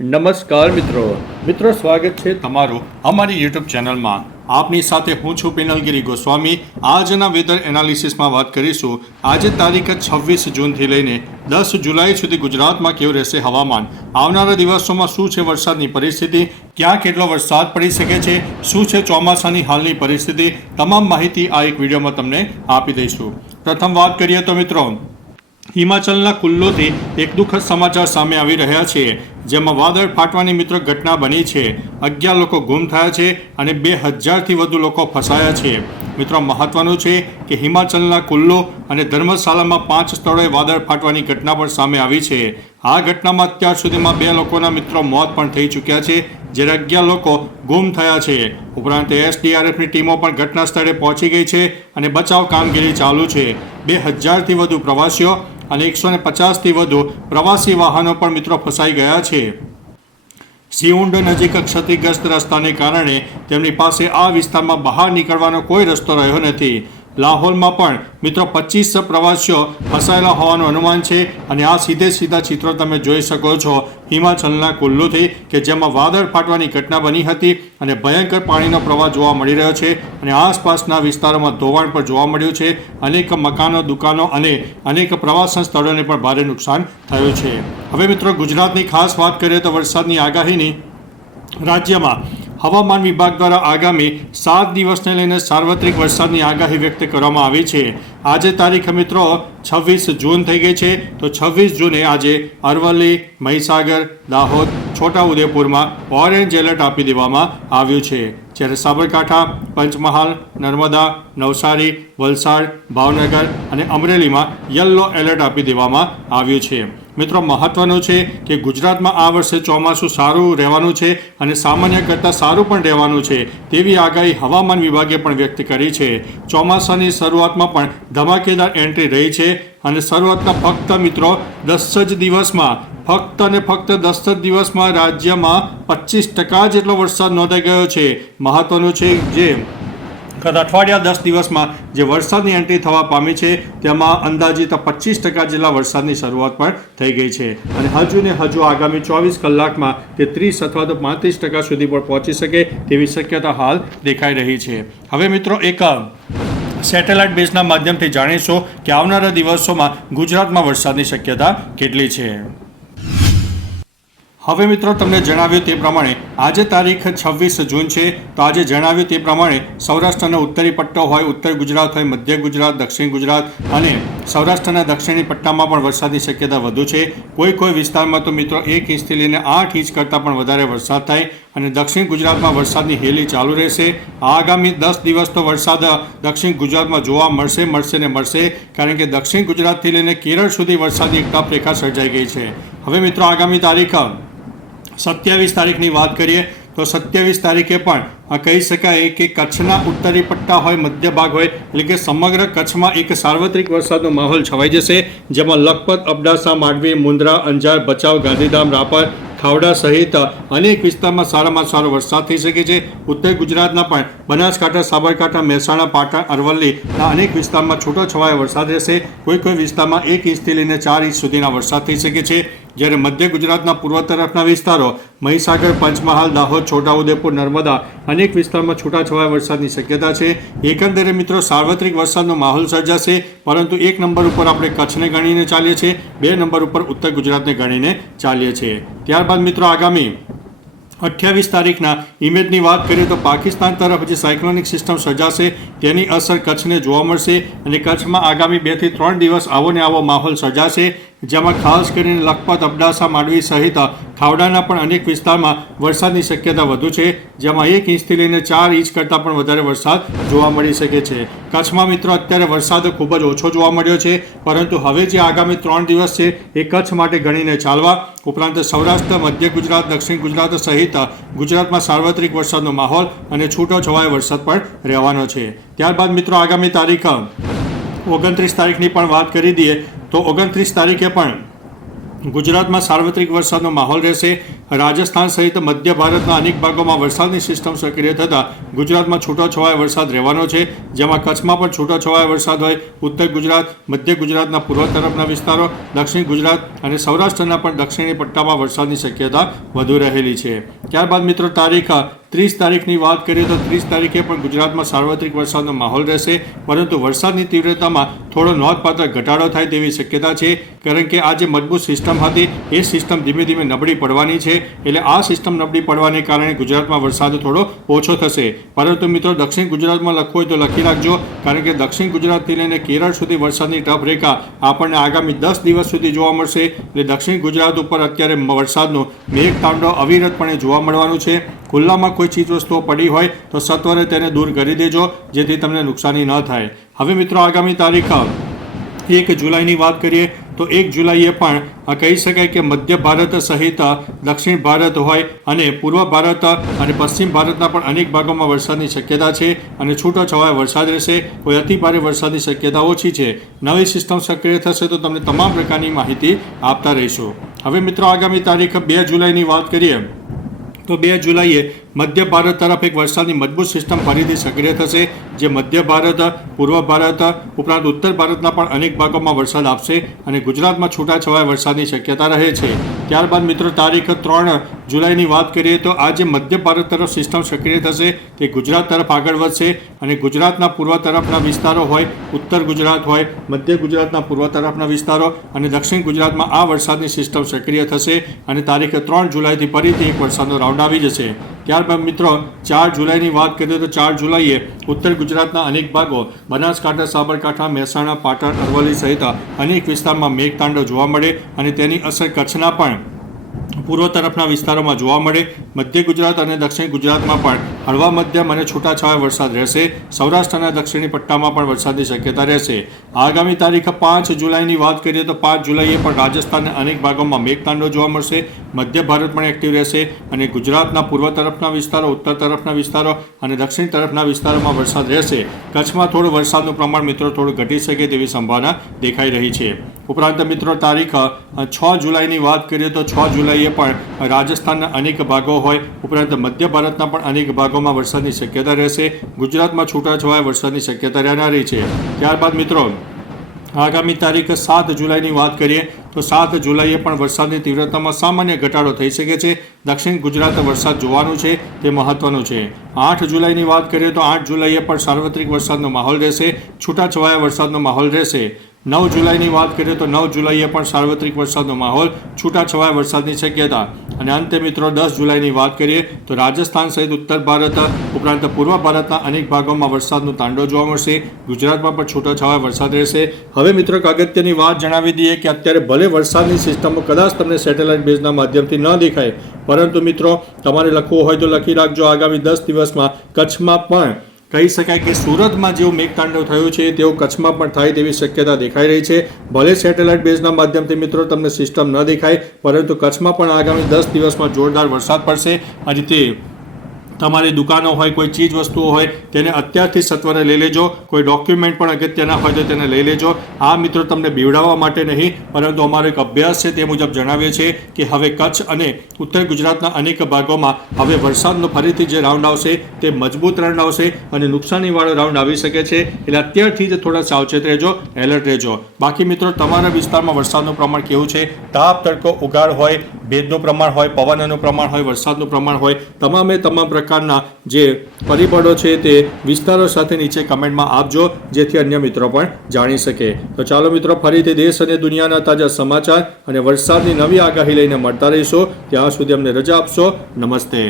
નમસ્કાર મિત્રો સ્વાગત છે તમારું અમારી યુટ્યુબ ચેનલમાં। આપની સાથે હું છું પિનલગીરી ગોસ્વામી। આજના વેધર એનાલિસિસમાં વાત કરીશું। આજે તારીખ 26 જૂનથી લઈને 10 જુલાઈ સુધી ગુજરાતમાં કેવું રહેશે હવામાન, આવનારા દિવસોમાં શું છે વરસાદની પરિસ્થિતિ, ક્યાં કેટલો વરસાદ પડી શકે છે, શું છે ચોમાસાની હાલની પરિસ્થિતિ, તમામ માહિતી આ એક વિડીયોમાં તમને આપી દઈશું। પ્રથમ વાત કરીએ તો મિત્રો, હિમાચલના કુલ્લુથી એક દુઃખદ સમાચાર સામે આવી રહ્યા છે, જેમાં વાદળ ફાટવાની મિત્રો ઘટના બની છે। 11 લોકો ગુમ થયા છે અને 2000થી વધુ લોકો ફસાયા છે। મિત્રો મહત્વનું છે કે હિમાચલના કુલ્લુ અને ધર્મશાલામાં 5 સ્થળોએ વાદળ ફાટવાની ઘટના પણ સામે આવી છે। આ ઘટનામાં અત્યાર સુધીમાં 2 લોકોના મિત્રો મોત પણ થઈ ચૂક્યા છે, જ્યારે 11 લોકો ગુમ થયા છે। ઉપરાંત એસડીઆરએફની ટીમો પણ ઘટના સ્થળે પહોંચી ગઈ છે અને બચાવ કામગીરી ચાલુ છે। 2000થી વધુ પ્રવાસીઓ અને 150થી વધુ પ્રવાસી વાહનો પણ મિત્રો ફસાઈ ગયા છે। સિઉન્ડ નજીક ક્ષતિગ્રસ્ત રસ્તાને કારણે તેમની પાસે આ વિસ્તારમાં બહાર નીકળવાનો કોઈ રસ્તો રહ્યો નથી। લાહોરમાં પણ મિત્રો 25 પ્રવાસીઓ ફસાયેલા હોવાનું અનુમાન છે અને આ સીધા ચિત્રો તમે જોઈ શકો છો હિમાચલના કુલ્લુથી, કે જેમાં વાદળ ફાટવાની ઘટના બની હતી અને ભયંકર પાણીનો પ્રવાહ જોવા મળી રહ્યો છે અને આસપાસના વિસ્તારોમાં ધોવાણ પણ જોવા મળ્યું છે। અનેક મકાનો, દુકાનો અને અનેક પ્રવાસન સ્થળોને પણ ભારે નુકસાન થયું છે। હવે મિત્રો ગુજરાતની ખાસ વાત કરીએ તો વરસાદની આગાહીની રાજ્યમાં હવામાન વિભાગ દ્વારા આગામી 7 દિવસને લઈને સાર્વત્રિક વરસાદની આગાહી વ્યક્ત કરવામાં આવી છે। આજે તારીખ મિત્રો 26 જૂન થઈ ગઈ છે, તો 26 જૂને આજે અરવલ્લી, મહીસાગર, દાહોદ, છોટાઉદેપુરમાં ઓરેન્જ એલર્ટ આપી દેવામાં આવ્યું છે, જ્યારે સાબરકાંઠા, પંચમહાલ, નર્મદા, નવસારી, વલસાડ, ભાવનગર અને અમરેલીમાં યલો એલર્ટ આપી દેવામાં આવ્યું છે। મિત્રો મહત્વનું છે કે ગુજરાતમાં આ વર્ષે ચોમાસું સારું રહેવાનું છે અને સામાન્ય કરતાં સારું પણ રહેવાનું છે તેવી આગાહી હવામાન વિભાગે પણ વ્યક્ત કરી છે। ચોમાસાની શરૂઆતમાં પણ ધમાકેદાર એન્ટ્રી રહી છે અને શરૂઆતના ફક્ત મિત્રો 10 જ દિવસમાં ફક્ત 10 દિવસમાં રાજ્યમાં 25% જેટલો વરસાદ નોંધાઈ ગયો છે। મહત્વનું છે જે ગત અઠવાડિયા 10 દિવસમાં જે વરસાદની એન્ટ્રી થવા પામી છે તેમાં અંદાજિત 25% જેટલા વરસાદની શરૂઆત પણ થઈ ગઈ છે અને હજુ ને હજુ આગામી 24 કલાકમાં તે 30 અથવા તો 35% સુધી પણ પહોંચી શકે તેવી શક્યતા હાલ દેખાઈ રહી છે। હવે મિત્રો એક સેટેલાઇટ બેઝના માધ્યમથી જાણીશું કે આવનારા દિવસોમાં ગુજરાતમાં વરસાદની શક્યતા કેટલી છે। હવે મિત્રો તમને જણાવ્યું તે પ્રમાણે આજે તારીખ 26 જૂન છે, તો આજે જણાવ્યું તે પ્રમાણે સૌરાષ્ટ્રનો ઉત્તરી પટ્ટો હોય, ઉત્તર ગુજરાત હોય, મધ્ય ગુજરાત, દક્ષિણ ગુજરાત અને સૌરાષ્ટ્રના દક્ષિણી પટ્ટામાં પણ વરસાદની શક્યતા વધુ છે। કોઈ વિસ્તારમાં તો મિત્રો 1 ઇંચથી લઈને 8 ઇંચ કરતાં પણ વધારે વરસાદ થાય અને દક્ષિણ ગુજરાતમાં વરસાદની હેલી ચાલુ રહેશે। આગામી 10 દિવસ તો વરસાદ દક્ષિણ ગુજરાતમાં જોવા મળશે, કારણ કે દક્ષિણ ગુજરાતથી લઈને કેરળ સુધી વરસાદની એક ટપ રેખા સર્જાઈ ગઈ છે। હવે મિત્રો આગામી તારીખ 27 તારીખની વાત કરીએ તો 27 તારીખે પણ કહી શકાય કે કચ્છના ઉત્તરી પટ્ટા હોય, મધ્ય ભાગ હોય, એટલે કે સમગ્ર કચ્છમાં એક સાર્વત્રિક વરસાદનો માહોલ છવાઈ જશે, જેમાં લખપત, અબડાસા, માંડવી, મુન્દ્રા, અંજાર, ભચાઉ, ગાંધીધામ, રાપર, ખાવડા સહિત અનેક વિસ્તારમાં સારામાં સારો વરસાદ થઈ શકે છે। ઉત્તર ગુજરાતના પણ બનાસકાંઠા, સાબરકાંઠા, મહેસાણા, પાટણ, અરવલ્લીના અનેક વિસ્તારમાં છૂટોછવાયો વરસાદ રહેશે। કોઈ વિસ્તારમાં 1 ઇંચથી લઈને 4 ઇંચ સુધીના વરસાદ થઈ શકે છે, જ્યારે મધ્ય ગુજરાતના પૂર્વ તરફના વિસ્તારો મહીસાગર, પંચમહાલ, દાહોદ, છોટાઉદેપુર, નર્મદા અનેક વિસ્તારમાં છૂટાછવાયા વરસાદની શક્યતા છે। એકંદરે મિત્રો સાર્વત્રિક વરસાદનો માહોલ સર્જાશે, પરંતુ 1 નંબર ઉપર આપણે કચ્છને ગણીને ચાલીએ છીએ, 2 નંબર ઉપર ઉત્તર ગુજરાતને ગણીને ચાલીએ છીએ। ત્યારબાદ મિત્રો આગામી 28 તારીખના ઇમેજની વાત કરીએ તો પાકિસ્તાન તરફ જે સાયક્લોનિક સિસ્ટમ સર્જાશે તેની અસર કચ્છને જોવા મળશે અને કચ્છમાં આગામી 2 થી 3 દિવસ આવો ને આવો માહોલ સર્જાશે, જેમાં ખાસ કરીને લખપત, અબડાસા, માંડવી સહિત ખાવડાના પણ અનેક વિસ્તારમાં વરસાદની શક્યતા વધુ છે, જેમાં 1 ઇંચથી લઈને 4 ઇંચ કરતાં પણ વધારે વરસાદ જોવા મળી શકે છે। કચ્છમાં મિત્રો અત્યારે વરસાદ ખૂબ જ ઓછો જોવા મળ્યો છે, પરંતુ હવે જે આગામી 3 દિવસ છે એ કચ્છ માટે ગણીને ચાલવા। ઉપરાંત સૌરાષ્ટ્ર, મધ્ય ગુજરાત, દક્ષિણ ગુજરાત સહિત ગુજરાતમાં સાર્વત્રિક વરસાદનો માહોલ અને છૂટોછવાયો વરસાદ પણ રહેવાનો છે। ત્યારબાદ મિત્રો આગામી તારીખ 29 તારીખની પણ વાત કરી દઈએ તો 29 તારીખે પણ ગુજરાતમાં સાર્વત્રિક વરસાદનો માહોલ રહેશે. રાજસ્થાન સહિત મધ્ય ભારતના અનેક ભાગોમાં વરસાદની સિસ્ટમ સક્રિય થતાં ગુજરાતમાં છૂટોછવાયો વરસાદ રહેવાનો છે, જેમાં કચ્છમાં પણ છૂટોછવાયો વરસાદ હોય. ઉત્તર ગુજરાત, મધ્ય ગુજરાતના પૂર્વ તરફના વિસ્તારો, દક્ષિણ ગુજરાત અને સૌરાષ્ટ્રના પણ દક્ષિણી પટ્ટામાં વરસાદની શક્યતા વધુ રહેલી છે. ત્યારબાદ મિત્રો તારીખ 30 તારીખની વાત કરીએ તો 30 તારીખે પણ ગુજરાતમાં સાર્વત્રિક વરસાદનો માહોલ રહેશે, પરંતુ વરસાદની તીવ્રતામાં થોડો નોંધપાત્ર ઘટાડો થાય તેવી શક્યતા છે, કારણ કે આ જે મજબૂત સિસ્ટમ હતી એ સિસ્ટમ ધીમે ધીમે નબળી પડવાની છે. એટલે આ સિસ્ટમ નબળી પડવાને કારણે ગુજરાતમાં વરસાદ થોડો ઓછો થશે. પરંતુ મિત્રો દક્ષિણ ગુજરાતમાં લખવું હોય તો લખી રાખજો, કારણ કે દક્ષિણ ગુજરાતથી લઈને કેરળ સુધી વરસાદની ટફ રેખા આપણને આગામી 10 દિવસ સુધી જોવા મળશે. એટલે દક્ષિણ ગુજરાત ઉપર અત્યારે વરસાદનું મેઘતાંડવ અવિરતપણે જોવા મળવાનું છે. ખુલ્લામાં કોઈ ચીજ વસ્તુઓ પડી હોય તો સત્વરે તેને દૂર કરી દેજો, જેથી તમને નુકસાની ન થાય. હવે મિત્રો આગામી તારીખ 1 જુલાઈની વાત કરીએ તો 1 જુલાઈએ પણ કહી શકાય કે મધ્ય ભારત સહિત દક્ષિણ ભારત હોય અને પૂર્વ ભારત અને પશ્ચિમ ભારતના પણ અનેક ભાગોમાં વરસાદની શક્યતા છે અને છૂટોછવાયો વરસાદ રહેશે. કોઈ અતિ ભારે વરસાદની શક્યતા ઓછી છે. નવી સિસ્ટમ સક્રિય થશે તો તમને તમામ પ્રકારની માહિતી આપતા રહીશું. હવે મિત્રો આગામી તારીખ 2 જુલાઈની વાત કરીએ તો 2 જુલાઈએ મધ્ય ભારત તરફ એક વરસાદની મજબૂત સિસ્ટમ ફરીથી સક્રિય થશે, જે મધ્ય ભારત, પૂર્વ ભારત ઉપરાંત ઉત્તર ભારતના પણ અનેક ભાગોમાં વરસાદ આપશે અને ગુજરાતમાં છૂટાછવાયા વરસાદની શક્યતા રહે છે. ત્યારબાદ મિત્રો તારીખ 3 જુલાઈની વાત કરીએ તો આ જે મધ્ય ભારત તરફ સિસ્ટમ સક્રિય થશે તે ગુજરાત તરફ આગળ વધશે અને ગુજરાતના પૂર્વ તરફના વિસ્તારો હોય, ઉત્તર ગુજરાત હોય, મધ્ય ગુજરાતના પૂર્વ તરફના વિસ્તારો અને દક્ષિણ ગુજરાતમાં આ વરસાદની સિસ્ટમ સક્રિય થશે અને તારીખ 3 જુલાઈથી ફરીથી એક વરસાદનો રાઉન્ડ આવી જશે. ત્યારબાદ મિત્રો 4 જુલાઈની વાત કરીએ તો 4 જુલાઈએ ઉત્તર ગુજરાતના અનેક ભાગો, બનાસકાંઠા, સાબરકાંઠા, મહેસાણા, પાટણ, અરવલ્લી સહિત અનેક વિસ્તારમાં મેઘતાંડવ જોવા મળે અને તેની અસર કચ્છના પણ પૂર્વ તરફના વિસ્તારોમાં જોવા મળે. મધ્ય ગુજરાત અને દક્ષિણ ગુજરાતમાં પણ હળવા મધ્યમ અને છૂટાછવાયા વરસાદ રહેશે. સૌરાષ્ટ્ર અને દક્ષિણી પટ્ટામાં પણ વરસાદની શક્યતા રહેશે. આગામી તારીખ 5 જુલાઈની વાત કરીએ તો 5 જુલાઈએ પણ રાજસ્થાનના અનેક ભાગોમાં મેઘતાંડવ જોવા મળશે. મધ્ય ભારત પણ એક્ટિવ રહેશે અને ગુજરાતના પૂર્વ તરફના વિસ્તારો, ઉત્તર તરફના વિસ્તારો અને દક્ષિણ તરફના વિસ્તારોમાં વરસાદ રહેશે. કચ્છમાં થોડું વરસાદનું પ્રમાણ મિત્રો થોડું ઘટી શકે તેવી સંભાવના દેખાઈ રહી છે. ઉપરાંત મિત્રો તારીખ 6 જુલાઈની વાત કરીએ તો 6 જુલાઈએ પણ રાજસ્થાનના અનેક ભાગો હોય, ઉપરાંત મધ્ય ભારતના પણ અનેક ભાગોમાં વરસાદની શક્યતા રહેશે. ગુજરાતમાં છૂટાછવાયા વરસાદની શક્યતા રહેનારી છે. ત્યારબાદ મિત્રો આગામી તારીખ 7 જુલાઈની વાત કરીએ તો 7 જુલાઈએ પણ વરસાદની તીવ્રતામાં સામાન્ય ઘટાડો થઈ શકે છે. દક્ષિણ ગુજરાત વરસાદ જોવાનું છે તે મહત્વનું છે. 8 જુલાઈની વાત કરીએ તો 8 જુલાઈએ પણ સાર્વત્રિક વરસાદનો માહોલ રહેશે, છૂટાછવાયા વરસાદનો માહોલ રહેશે. 9 જુલાઈની વાત કરીએ તો 9 જુલાઈએ પણ સાર્વત્રિક વરસાદનો માહોલ, છૂટાછવાયા વરસાદની શક્યતા. અને અંતે મિત્રો 10 જુલાઈની વાત કરીએ તો રાજસ્થાન સહિત ઉત્તર ભારત ઉપરાંત પૂર્વ ભારતના અનેક ભાગોમાં વરસાદનું તાંડવ જોવા મળશે. ગુજરાતમાં પણ છૂટાછવાયા વરસાદ રહેશે. હવે મિત્રો એક અગત્યની વાત જણાવી દઈએ કે અત્યારે ભલે વરસાદની સિસ્ટમો કદાચ તમને સેટેલાઇટ બેઝના માધ્યમથી ન દેખાય, પરંતુ મિત્રો તમારે લખવું હોય તો લખી રાખજો. આગામી 10 દિવસમાં કચ્છમાં પણ કહી શકાય કે સુરતમાં જેવું મેઘતાંડવ થયું છે તેવું કચ્છમાં પણ થાય તેવી શક્યતા દેખાઈ રહી છે. ભલે સેટેલાઇટ બેઝના માધ્યમથી મિત્રો તમને સિસ્ટમ ન દેખાય, પરંતુ કચ્છમાં પણ આગામી 10 દિવસમાં જોરદાર વરસાદ પડશે અને તે તમારી દુકાનો હોય, કોઈ ચીજ વસ્તુઓ હોય તેને અત્યારથી સત્વરે લઈ લેજો. કોઈ ડોક્યુમેન્ટ પણ અગત્યના હોય તો તેને લઈ લેજો. આ મિત્રો તમને બીવડાવવા માટે નહીં, પરંતુ અમારો એક અભ્યાસ છે તે મુજબ જણાવીએ છીએ કે હવે કચ્છ અને ઉત્તર ગુજરાતના અનેક ભાગોમાં હવે વરસાદનો ફરીથી જે રાઉન્ડ આવશે તે મજબૂત રાઉન્ડ આવશે અને નુકસાનીવાળો રાઉન્ડ આવી શકે છે. એટલે અત્યારથી જ થોડા સાવચેત રહેજો, એલર્ટ રહેજો. બાકી મિત્રો તમારા વિસ્તારમાં વરસાદનું પ્રમાણ કેવું છે? તાપ, તડકો, ઉગાડ હોય, ભેજનું પ્રમાણ હોય, પવનનું પ્રમાણ હોય, વરસાદનું પ્રમાણ હોય, તમામ પ્રકારના જે પરિબળો છે તે વિસ્તારો સાથે નીચે કમેન્ટમાં આપજો, જેથી અન્ય મિત્રો પણ જાણી શકે. તો ચાલો મિત્રો ફરીથી દેશ અને દુનિયાના તાજા સમાચાર અને વરસાદની નવી આગાહી લઈને મળતા રહીશું. ત્યાં સુધી અમને રજા આપશો. નમસ્તે.